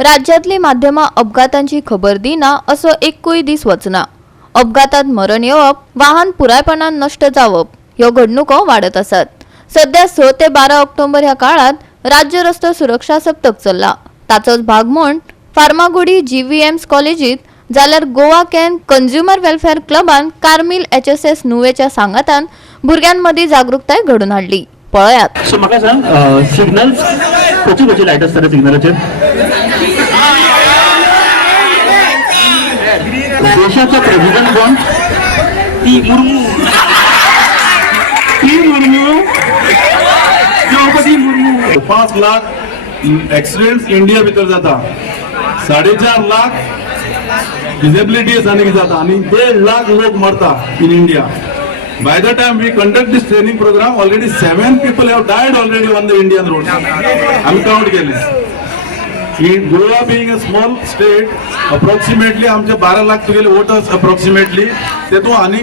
राज्यातली माध्यमा अपघातांची खबर दिना असो एकूय दीस वचना. अपघातात मरण येवप, वाहन पुरायपणान नष्ट जावप ह्यो घडणुको वाढत आसात. सध्या 6 ते 12 ऑक्टोबर ह्या काळात राज्य रस्तो सुरक्षा सप्तक चल्ला. ताचोच भाग म्हूण फार्मागुडी GVMs कॉलेजीत जाल्यार गोवा कॅन कंझ्युमर वेलफेअर क्लबान कार्मिल HSS नुवेच्या सांगातान भुरग्यांमदी जागरूकताय घडून हाडली. पळयात. सो म्हाका सांग सिग्नल्स खंयची लायट आसता सिग्नलाचेर? देशाचा प्रेसिडेंट कोण? ती मुर्मू. द्रौपदी मुर्मू. 5 लाख एक्सिडेंट्स इंडिया भितर जाता. 4.5 लाख डिसेबिलिटीज आनी जाता आनी 1.5 लाख लोक मरता in India. By the time we conduct this training program, already 7 people have died already on the Indian roads. I'm count केले. In Goa being a small state, approximately आमचे 12 लाख तुगेले voters approximately. तेतून आनी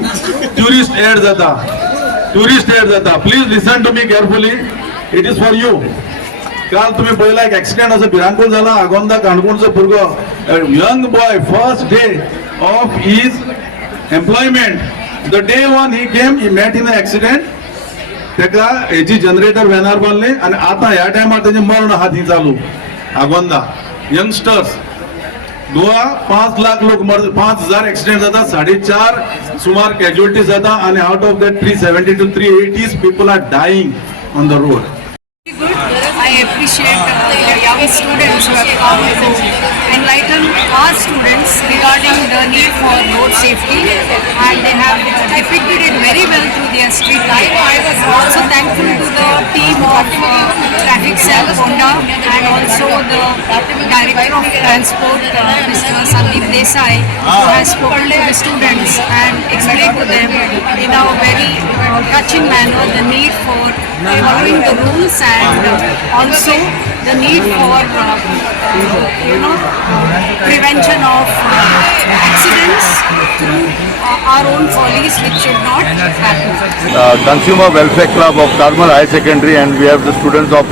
tourist aid जाता. Please listen to me carefully. It is for you. काल तुम्ही पळयला एक ऍक्सिडेंट असो भिरांकूळ जाला. आगोंदा काणकोणचो भुरगो, young boy, first day of his employment. The day one he came, he met in an accident. तेका हेची जनरेटर व्हॅनार बांदले आणि आता ह्या टायमार तेजे मरण आहा थी चालू. आगोंदा यंगस्टर्स गोवा 5 लाख लोक मर, 5000 एक्सिडेंट जाता, 4.5 सुमार कॅज्युअलिटीज जाता आणि out of that 370 to 380 people are dying on the road. I appreciate the young students who have come to enlighten our students regarding the need for road safety, and they have depicted it very well through their street light. I was also thankful to the team of Traffic Cell Honda and also the Director of Transport, Mr. Sandeep Desai, who has spoken to the students and explained to them in a very touching manner the need for following the rules and also the need for prevention of accidents through our own follies, which should not happen. Consumer Welfare Club of Carmel High Secondary, and we have the students of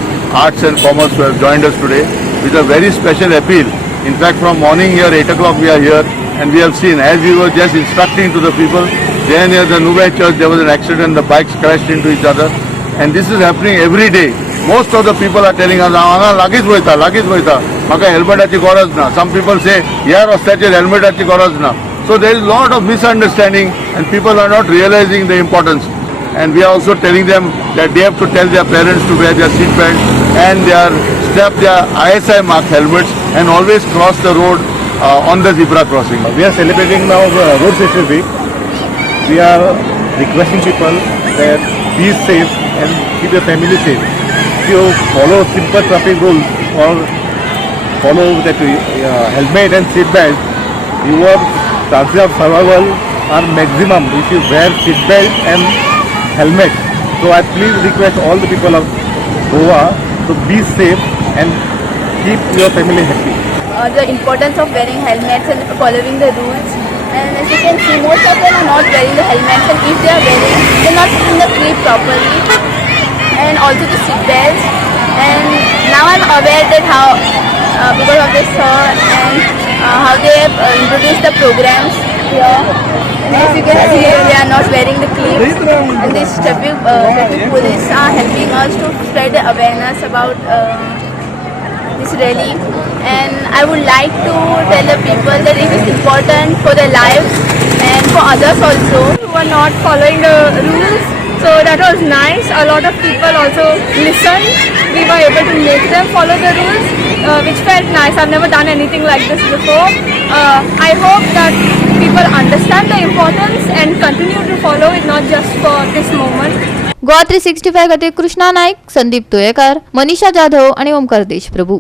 Arts and Commerce who have joined us today with a very special appeal. In fact, from morning here, 8 o'clock we are here, and we have seen, as we were just instructing to the people, there near the Nuve Church there was an accident, the bikes crashed into each other, and this is happening every day. Most of the people are telling us, लागीच वयता, म्हाका हेल्मेटाची गरज ना. Some people say, ह्या रस्त्याचेर हेल्मेटाची गरज ना. So there is a lot of misunderstanding and people are not realizing the importance. And we are also telling them that they have to tell their parents to wear their seat belts and strap their ISI mark helmets and always cross the road on the zebra crossing. We are celebrating now Road Safety Week. We are requesting people that be safe and keep your family safe. If you follow simple traffic rules or follow that helmet and seat belt, your chances of survival are maximum if you wear seat belt and helmet. So I please request all the people of Goa to be safe and keep your family happy. The importance of wearing helmets and following the rules. And as you can see, most of them are not wearing the helmets, and if they are wearing, they are not putting the clip properly, and also the seat belts. And now I'm aware that how because of this and how they have introduced the programs here. And as you can see, they are not wearing the clips, and this traffic police are helping us to spread the awareness about this rally. And I would like to tell the people that it is important for their lives and for others also who are not following the rules. So that was nice. A lot of people also listened. We were able to make them follow the rules, which felt nice. I've never done anything like this before. I hope that people understand the importance and continue to follow it, not just for this moment. Goa 365 खातीर कृष्णा नाईक, संदीप तुयेकार, मनीषा जाधव आणि ओमकार देशप्रभू.